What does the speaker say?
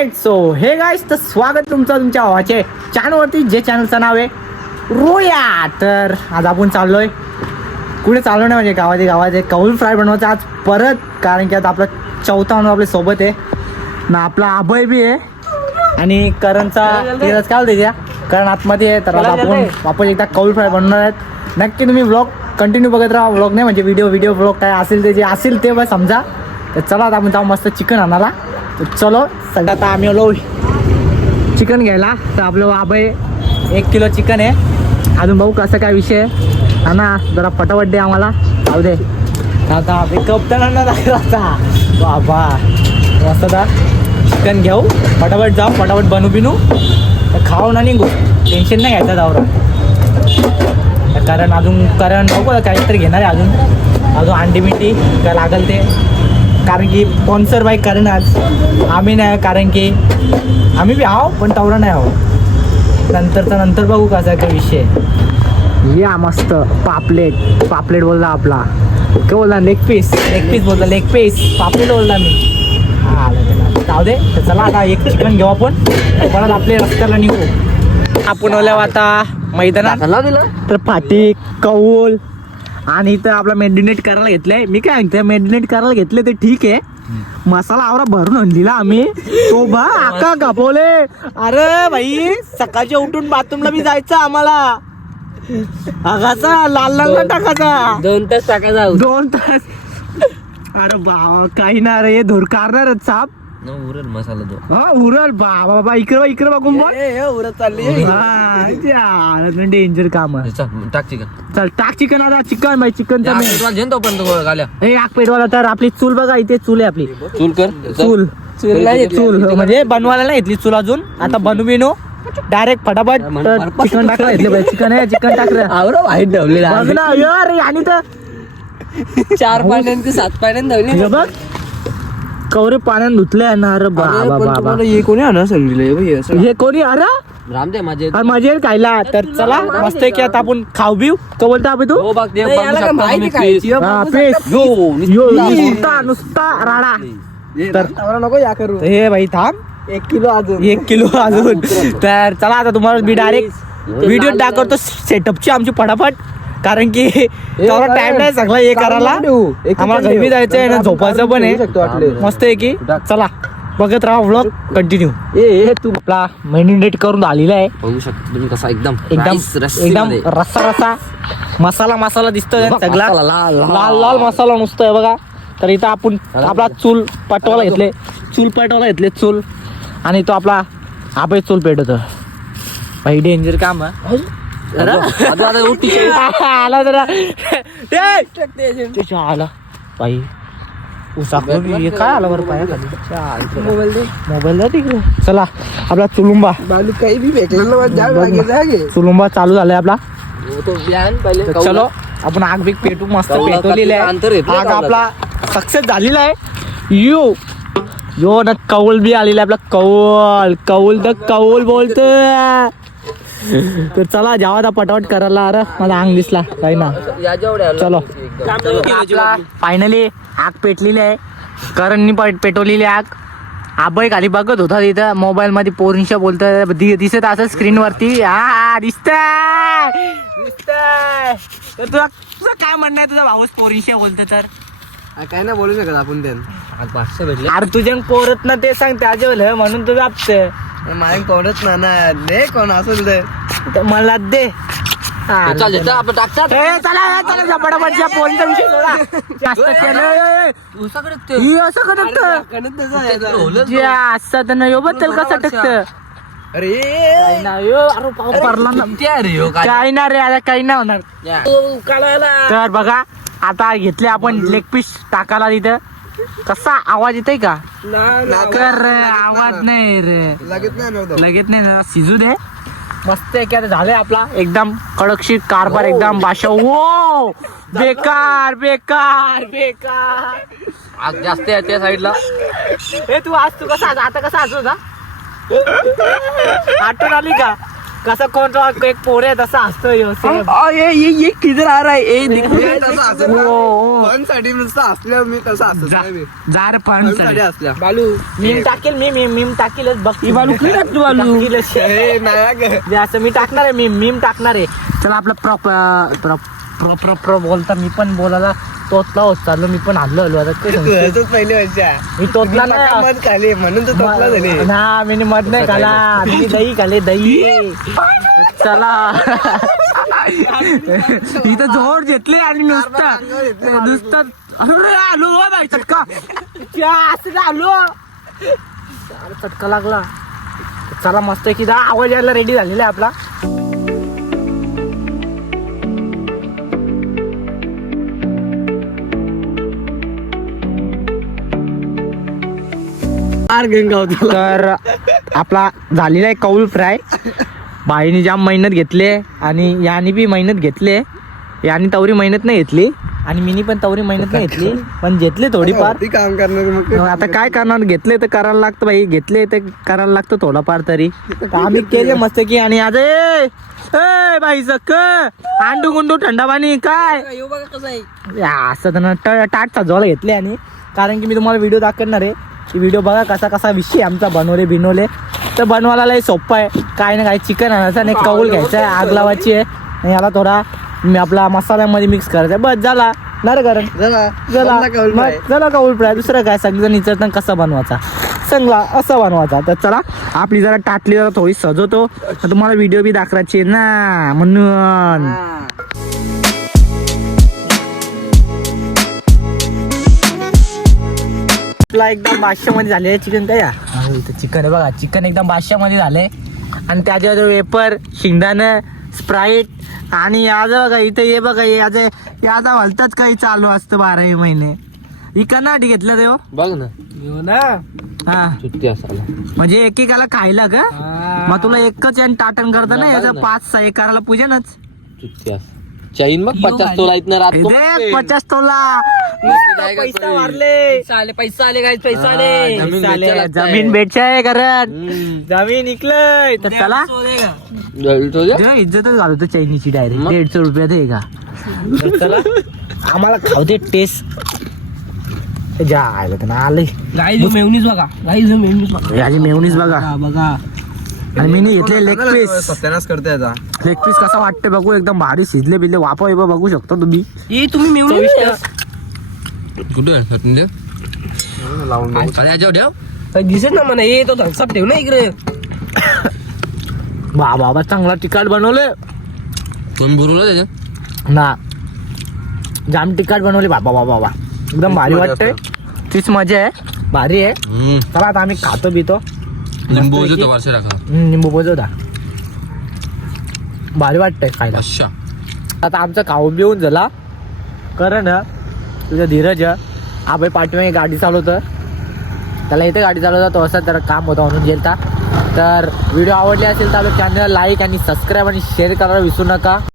All right so hey guys तर स्वागत तुमचं तुमच्या भावाचे चॅनलवरती जे चॅनलचं नाव आहे रोया. तर आज आपण चाललोय कुठे चाललो नाही म्हणजे गावात एक कौल फ्राय बनवायचं आज परत, कारण की आता आपला चौथा माणूस आपल्या सोबत आहे ना. आपला अभय बी आहे आणि करणचा तिरच काय त्याच्या करण आतमध्ये आहे. तर आता आपण वापस एकदा कौल फ्राय बनवणार आहेत. नक्की तुम्ही व्लॉग कंटिन्यू बघत राहा. व्लॉग नाही म्हणजे व्हिडिओ व्लॉग काय असेल ते जे असेल ते बस समजा. तर चला आता आपण जाऊ मस्त चिकन आणायला. तर चलो सगळं आता आम्ही आलो चिकन घ्यायला. तर आपलं अभय 1 किलो चिकन आहे. अजून भाऊ कसं काय विषय हा ना, जरा पटापट दे आम्हाला. जाऊ दे आता कप्ताना आता बाबा मस्त आता चिकन घेऊ, पटापट जाऊ, पटापट बनू बिनू खाऊ ना निघू. टेन्शन नाही घ्यायचं जाऊ. कारण कारण बघू काहीतरी घेणार आहे अजून अंडी मिंडी काय लागेल ते. कारण की स्पॉन्सर बाईक कारण आज आम्ही नाही, कारण की आम्ही बी आहो पण तवरा नाही आहो. नंतर बघू कसा काय विषय. या मस्त पापलेट बोलला आपला. काय बोलला लेग पीस बोलला. लेग पीस पापलेट बोलला मी. जाऊ दे. तर चला आता एक चिकन घेऊ आपण, परत आपले रस्त्याला निघू. आपण ओल्यावर आता मैदानात तर फाटी कौल आणि इथं आपला मेडिनेट करायला घेतलंय. मी काय सांगते मेडिनेट करायला घेतले ते ठीक आहे. मसाला आवरा भरून आणलेला आम्ही तो बा आका कापवले. अरे भाई सकाळच्या उठून बाथरूमला बी जायचं आम्हाला. आगाचा लाल टाकायचा 2 तास टाकायचा 2 तास. अरे बाबा काही ना रे धोर काढणार साप उरल मसाला तो. हा उरल बाबा इकडे बघून बोल. उरत चालली डेंजर काम आहे. टाक चिकन. चल टाक चिकन. आता चिकन भाई चिकनचा तो पण गाल्या हे आग पेटवाला. तर आपली चूल बघा इथे चूल आहे आपली. चूल कर चूल म्हणजे बनवायला नाही घेतली चूल अजून. आता बनवू बिनो डायरेक्ट फटाफट चिकन टाकलं घेतलं पाहिजे. चिकन टाकलं आवरा वाईट ठेवले बघ ना यार. आणि तर 4 पाण्याने 7 पाण्याने हे ठेवले. बघ कवरे पाण्यात धुतले ना. अरे बाबा हे कोणी आणा सांगितलं हे कोणी अरे रामदे माझे मजा येईल खायला. तर चला मस्त आहे की आता आपण खाऊ बिऊ. का बोलता अभि तू नुसता राडा. तर नको या करू. हे भाई थांब 1 किलो अजून 1 किलो अजून. तर चला आता तुम्हाला मी डायरेक्ट व्हिडिओ दाखवतो सेटअपची आमची फटाफट. कारण की तेवढा टाइम नाही सगळं हे करायला. आम्हाला घरी जायचंय ना, झोपायचं पण आहे. मस्त आहे की चला बघत राहा व्लॉग कंटिन्यू. तू आपला मेरिनेट करून आलेला आहे. बघू शकता तुम्ही कसा एकदम रस्सा मसाला दिसतोय सगळा. लाल मसाला नुसतं आहे बघा. तर इथं आपण आपला चूल पाटवायला घेतले चूल. आणि तो आपला आबाई चूल पेटवतो भाई. डेंजर काम आहे. आला जरा आला बाई काय आला बरं पाया. मोबाईल द्या तिकडे. चला आपला चुलुंबा काही बी भेटलं चुलुंबा चालू झालाय आपला. चलो आपण आग बीग पेटू. मस्त पेटवलेली आहे आग. आपला सक्सेस झालेला आहे. यो ना कौल बी आलेला आहे आपला. कौल तर कौल बोलतोय. तर चला जेव्हा पटापट करायला. अरे माझा अंग दिसला काही ना. चलो आपला फायनली आग पेटलेली आहे. करणनी पेटवलेली आग. आबाई खाली बघत होता तिथं मोबाईल मध्ये पोरींशी बोलत दिसत असं स्क्रीन वरती. हा दिसतंय. तर तुझं काय म्हणणं आहे. तुझा भाऊच पोरींशी बोलत तर काय नाही बोलू शकत आपण. आज 500 भेटले. अरे तुझ्या पोरत ना ते सांग त्याच्या म्हणून तुझं आपतं माझ्या कोणच ना दे कोण असेल ते मला दे. आपण टाकतात चला पटापटच्या पोरीचा विषय सोडा. जास्त केलं असं तर नाही बद्दल कसं टाकतं. अरे काही ना रे आता काही नाही होणार. तर बघा आता घेतले आपण लेग पीस टाकायला. तिथं कसा आवाज येतोय का. कर आवाज नाही रे लगेच नाही ना. शिजू दे मस्त आहे की. आता झालंय आपला एकदम कडकशीत कारभार एकदम भाषा. ओ बेकार आग जास्त आहे त्या साईडला. हे तू कसा आता कसा आज होता. आठवण आली का. कसं कोण एक पोरे आहे तसं असतं योसेफ. ये किधर आ रहा है ए हो. फन साठी नुसतं असल्या मी तसं असत जार पण साठी असल्या बालू मीम टाकेल मीम टाकीलच बघ ही बालू काय टाकतो बालू टाकीलच. ए नाही जे असं मी टाकणार आहे मीम टाकणार आहे. चला आपलं प्रॉपर बोलता मी पण बोलायला तोतला होत चाललो. मी पण हल्लो आता काय सांगू? तू पहिली वर्षा मी तोतला ना मत खाली म्हणून तू तोतला झाली ना मी मध नाही खाला मी दही खाले दही. चला इथं जोर घेतले आणि नुसतं अरे आलो हो बाई चटका असं आलो चटका लागला. चला मस्त की जा आवाज यायला रेडी झालेला आहे आपला. तर आपला झालेला आहे कौल फ्राय. बाईने जाम मेहनत घेतले आणि याने बी मेहनत घेतले. याने तवरी मेहनत नाही घेतली आणि मीनी पण तवरी मेहनत नाही घेतली पण घेतले थोडीफार. ती काम करणार मग आता काय करणार घेतले तर करायला लागतं बाई. घेतले तर करायला लागतं थोडंफार तरी. तर आम्ही केले मस्त की आणि आज ए बाई सक अंडू गुंडू थंडा पाणी काय बघा कसं आहे असं तर टाट सजवायला घेतले. आणि कारण की मी तुम्हाला व्हिडिओ दाखवणार आहे की व्हिडिओ बघा कसा कसा विषय आमचा बनवले तर बनवायला लय सोपं आहे. काय ना काय चिकन आणायचं आणि कौल घ्यायचं आहे आग लावायची आहे आणि याला थोडा आपला मसाल्यामध्ये मिक्स करायचा आहे. बस झाला नर करण झाला कौल फ्राय. दुसरं काय सगळं विचारता कसा बनवायचा चांगला असा बनवायचा. तर चला आपली जरा टाटली जरा थोडी सजवतो तुम्हाला व्हिडिओ बी दाखवायची ना म्हणून. आपला एकदम बादशामध्ये झाले चिकन काय इथं चिकन आहे बघा. चिकन एकदम बादशामध्ये झाले आणि त्याच्यावर वेपर शेंगदाणं स्प्राईट आणि याच बघा इथं ये बघा याचा हलताच काही चालू असतं 12 महिने. इकडनं घेतलं ते बघ ना येऊ ना हा सुट्टी असायला म्हणजे एकेकाला खायला का मग तुला एकच यान टाटण करता ना याचं 5-6 एकाला पूजनच. सुट्टी अस चाईन मग 50 तोला इथनं राहतो 50 तोला पैसा मारले पैसा आले काय पैसा आले जमीन भेटचाय कारण जमीन इकलंय. तर चला इज्जतच घालतो चायनीची डायरेक्ट 150 रुपयात आहे का. तर चला आम्हाला खाऊ दे टेस्ट जा आलं ना आलंय. गाई मेवणीच बघा याची मेवणीच बघा बघा आणि मी घेतले लेग पीस. सत्यानाश करते याचा लेग पीस कसा वाटते बघू एकदम भारी शिजले बिजले वापा विपा बघू शकता तुम्ही. ये तुम्ही मेवणी कुठे लावून काही दिसत ना मला ये तो थम्सअप ठेव ना इकडे. बाबा चांगला तिखट बनवले कोण बोलवलं त्याच्या ना जाम तिखट बनवले बाबा एकदम भारी वाटतंय. तीच मजा आहे भारी आहे. चला आता आम्ही खातो पितो निंबू पोजवता भारी वाटतंय खायला. आता आमचा खाऊ बिऊन झाला कारण तुझं धीरज आबाई पाठीमागे गाडी चालवतं त्याला इथे गाडी चालवता तो असा तर काम होतं म्हणून गेलता. तर व्हिडिओ आवडले असेल तर आपल्या चॅनलला लाईक आणि सबस्क्राईब आणि शेअर करायला विसरू नका.